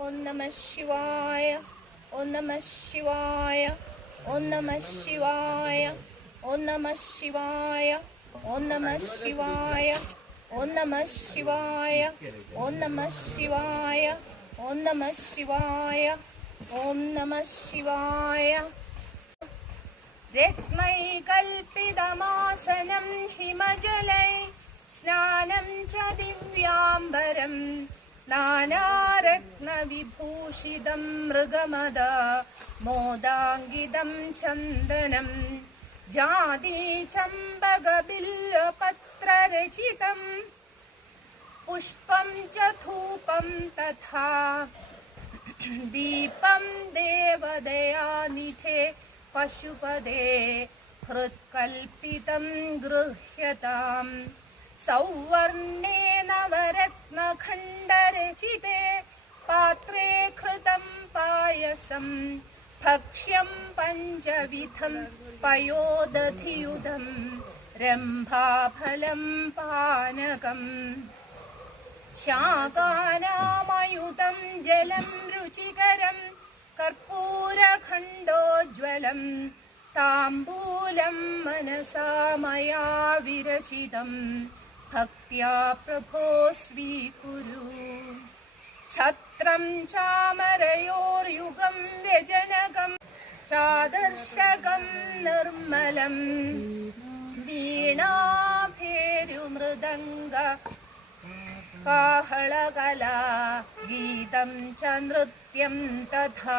Om Namah Shivaya. Om Namah Shivaya. Om Namah Shivaya. Om Namah Shivaya. Om Namah Shivaya. Om Namah Shivaya. Om Namah Shivaya. Om Namah Shivaya. Om Namah Shivaya. രത്നൈകൽപിതമാസനം ഹിമജലൈ സ്നാനം ച ദിവ്യാംബരം നാനാരത്നവിഭൂഷിതം മൃഗമദ മോദാംഗിതം ചന്ദനം ജാതീചമ്പകബില്വപത്രരചിതം പുഷ്പം ച ധൂപം തഥാ ദീപം ദേവദയാനിധേ പശുപദേ ഹൃത്കൽപിതം ഗൃഹ്യതാം സൗവർണേ നവരത്നഖണ്ഡരചിതേ പാത്രേ ഘൃതം പായസം ഭക്ഷ്യം പഞ്ചവിധം പയോദധിയുധം രംഭാഫലം പാനകം ശാകാനാമയുതം ജലം രുചികരം കർപ്പൂരഖണ്ഡോജ്വലം താംബൂലം മനസാ മയാ വിരചിതം ഭക്ത്യാ പ്രഭോ സ്വീകുരു ഛത്രം ചാമരയോർയുഗം വ്യജനകം ചാദർശകം നിർമ്മലം വീണാഭേരുമൃദംഗ കാഹളകലാ ഗീതം ച നൃത്യം തഥാ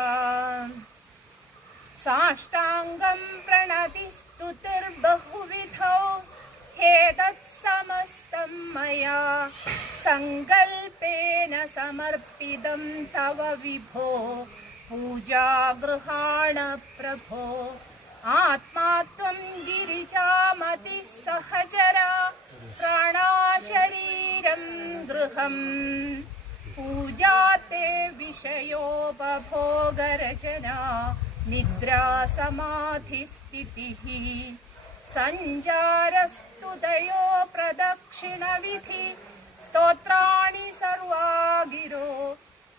സാഷ്ടാംഗം പ്രണതിസ്തുതിർബഹുവിധോ ഹേതത്സമസ്തം മയാ സങ്കൽപേന സമർപ്പിതം തവ വിഭോ പൂജാഗൃഹാണ പ്രഭോ ആത്മാത്വം ഗിരിജാമതി സഹചരാ പ്രാണാശരീരം ഗൃഹം പൂജാത്തെ വിഷയോപഭോഗരചനാ നിദ്രാസമാധിസ്ഥിതിഃ സഞ്ചാരസ്തുതയോ പ്രദക്ഷിണവിധി സ്തോത്രാണി സർവാ ഗിരോ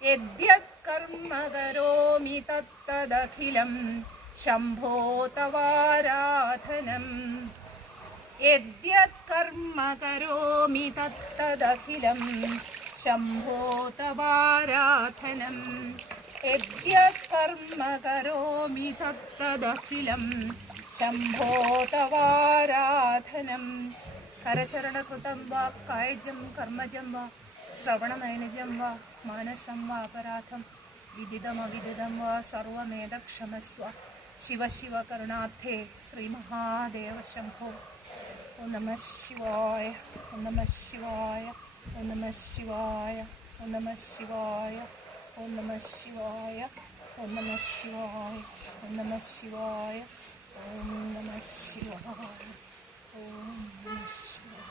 യദ്യത് കർമ്മ കരോമി തത്തദഖിലം ശംഭോ തവാരാധനം യദ്യത് കർമ്മ കരോമി തത്തദഖിലം ശംഭോ തവാരാധനം യദ്യത് കർമ്മ കരോമി തത്തദഖിലം ശംഭോ തവാരാധനം കരചരണകൃതം വാ കായജം കർമ്മജം വാ ശ്രവണനയനജം വാ മാനസം വാ അപരാധം വിദിതമവിദിതം വാ സർവമേതക്ഷമസ്വ ശിവ ശിവ കരുണാർത്ഥേ ശ്രീ മഹാദേവ ശംഭോ. ഓം നമഃ ശിവായ. ഓം നമഃ ശിവായ. ഓം നമഃ ശിവായ. ഓം നമഃ ശിവായ. ഓം നമഃ ശിവായ. ഓം നമഃ ശിവായ. ഓം നമഃ ശിവായ. ഓം നമഃ ശിവായ. ഓം നമഃ ശിവായ.